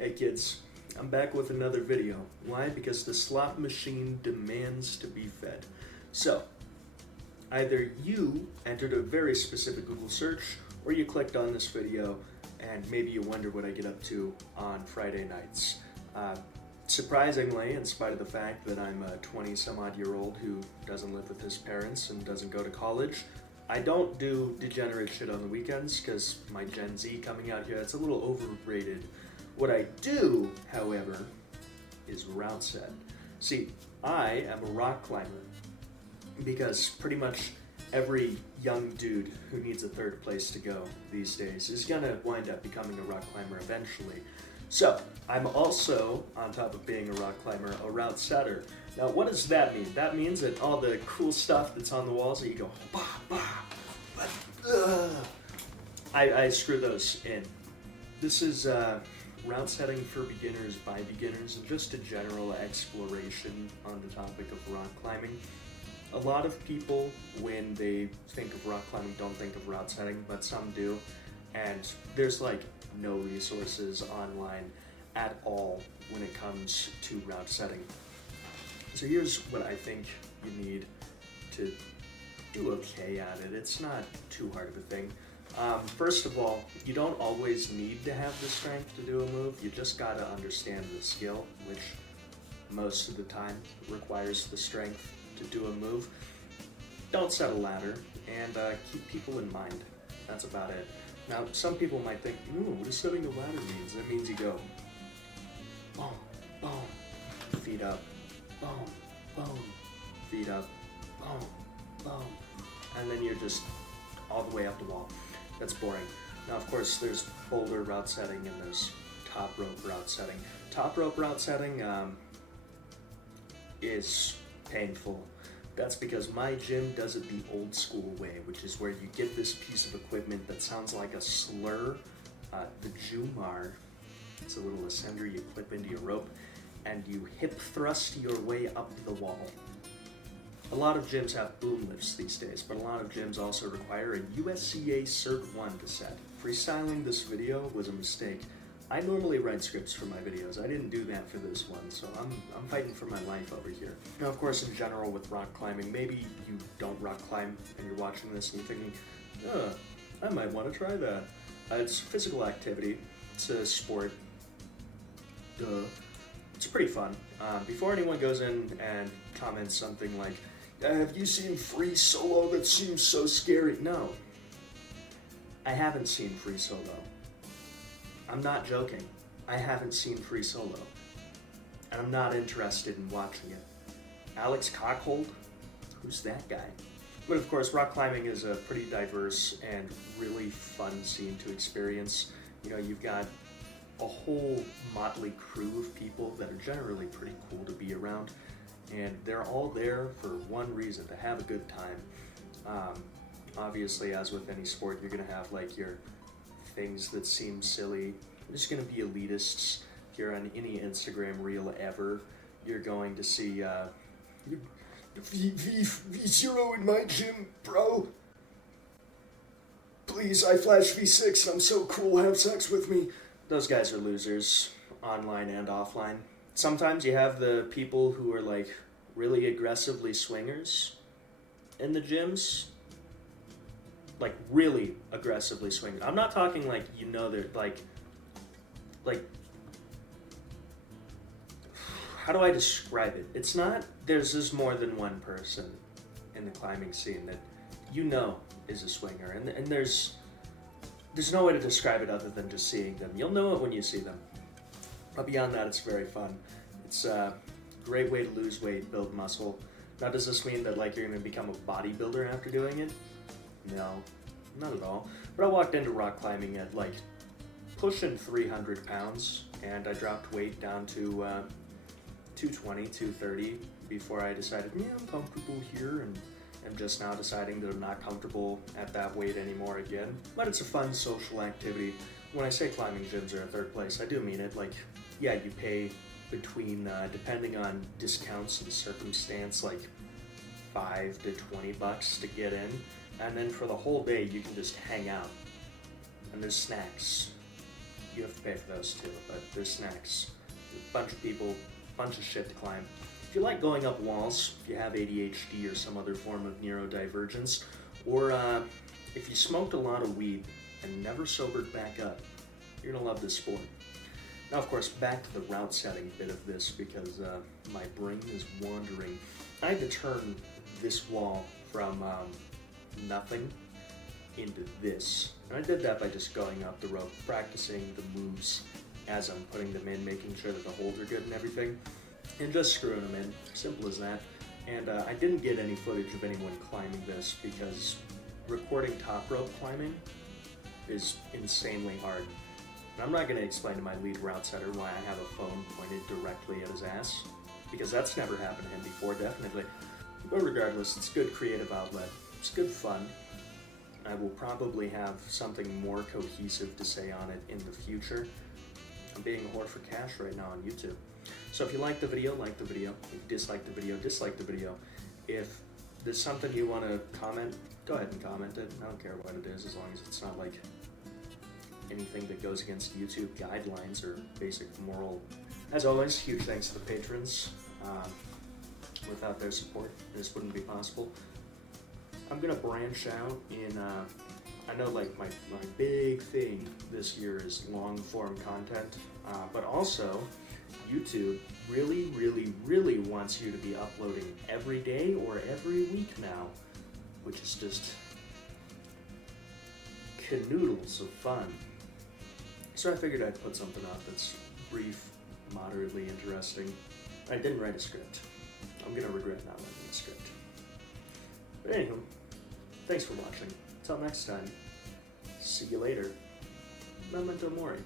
Hey kids, I'm back with another video. Why? Because the slot machine demands to be fed. So, either you entered a very specific Google search, or you clicked on this video, and maybe you wonder what I get up to on Friday nights. Surprisingly, in spite of the fact that I'm a 20-some-odd-year-old who doesn't live with his parents and doesn't go to college, I don't do degenerate shit on the weekends, because my Gen Z coming out here, it's a little overrated. What I do, however, is route set. See, I am a rock climber, because pretty much every young dude who needs a third place to go these days is gonna wind up becoming a rock climber eventually. So, I'm also, on top of being a rock climber, a route setter. Now, what does that mean? That means that all the cool stuff that's on the walls that you go, bah, bah, I screw those in. This is route setting for beginners by beginners, and just a general exploration on the topic of rock climbing. A lot of people, when they think of rock climbing, don't think of route setting, but some do. And there's like no resources online at all when it comes to route setting. So here's what I think you need to do okay at it. It's not too hard of a thing. First of all, you don't always need to have the strength to do a move. You just gotta understand the skill, which most of the time requires the strength to do a move. Don't set a ladder, and keep people in mind. That's about it. Now, some people might think, ooh, what does setting a ladder means? That means you go, boom, boom, feet up, boom, boom, feet up, boom, boom, and then you're just all the way up the wall. That's boring. Now, of course, there's boulder route setting and there's top rope route setting. Top rope route setting is painful. That's because my gym does it the old school way, which is where you get this piece of equipment that sounds like a slur, the Jumar. It's a little ascender you clip into your rope, and you hip thrust your way up the wall. A lot of gyms have boom lifts these days, but a lot of gyms also require a USCA Cert 1 to set. Freestyling this video was a mistake. I normally write scripts for my videos. I didn't do that for this one, so I'm fighting for my life over here. Now, of course, in general with rock climbing, maybe you don't rock climb and you're watching this and you're thinking, I might want to try that. It's physical activity. It's a sport. Duh. It's pretty fun. Before anyone goes in and comments something like, have you seen Free Solo? That seems so scary. No. I haven't seen Free Solo. I'm not joking. I haven't seen Free Solo. And I'm not interested in watching it. Alex Cockhold? Who's that guy? But of course, rock climbing is a pretty diverse and really fun scene to experience. You know, you've got a whole motley crew of people that are generally pretty cool to be around. And they're all there for one reason, to have a good time. Obviously, as with any sport, you're gonna have like your things that seem silly. There's gonna be elitists. If you're on any Instagram reel ever, you're going to see V0 in my gym, bro. Please, I flash V6 and I'm so cool, have sex with me. Those guys are losers, online and offline. Sometimes you have the people who are like really aggressively swingers in the gyms. Like really aggressively swinging. I'm not talking like, you know, they're like, how do I describe it? It's not, there's just more than one person in the climbing scene that you know is a swinger, and there's no way to describe it other than just seeing them. You'll know it when you see them. But beyond that, it's very fun. It's a great way to lose weight, build muscle. Now, does this mean that like you're gonna become a bodybuilder after doing it? No, not at all. But I walked into rock climbing at like pushing 300 pounds, and I dropped weight down to 220, 230 before I decided, yeah, I'm comfortable here, and I'm just now deciding that I'm not comfortable at that weight anymore again. But it's a fun social activity. When I say climbing gyms are a third place, I do mean it. Like, yeah, you pay between, depending on discounts and circumstance, like $5 to $20 to get in. And then for the whole day, you can just hang out. And there's snacks. you have to pay for those too, but they're snacks. A bunch of people, bunch of shit to climb. If you like going up walls, if you have ADHD or some other form of neurodivergence, or if you smoked a lot of weed and never sobered back up, you're gonna love this sport. Now, of course, back to the route setting bit of this because my brain is wandering. I had to turn this wall from nothing into this. And I did that by just going up the rope, practicing the moves as I'm putting them in, making sure that the holds are good and everything, and just screwing them in. Simple as that. And I didn't get any footage of anyone climbing this because recording top rope climbing is insanely hard. And I'm not going to explain to my lead route setter why I have a phone pointed directly at his ass, because that's never happened to him before, definitely. But regardless, it's good creative outlet. It's good fun. I will probably have something more cohesive to say on it in the future. I'm being a whore for cash right now on YouTube. So if you like the video, like the video. If you dislike the video, dislike the video. If there's something you want to comment, go ahead and comment it. I don't care what it is, as long as it's not like anything that goes against YouTube guidelines or basic moral. As always, huge thanks to the patrons. Without their support, this wouldn't be possible. I'm gonna branch out in, I know like my big thing this year is long form content, but also YouTube really wants you to be uploading every day or every week now, which is just canoodles of fun. So I figured I'd put something out that's brief, moderately interesting. I didn't write a script. I'm gonna regret not writing a script. But anywho, thanks for watching. Until next time, see you later. Memento Mori.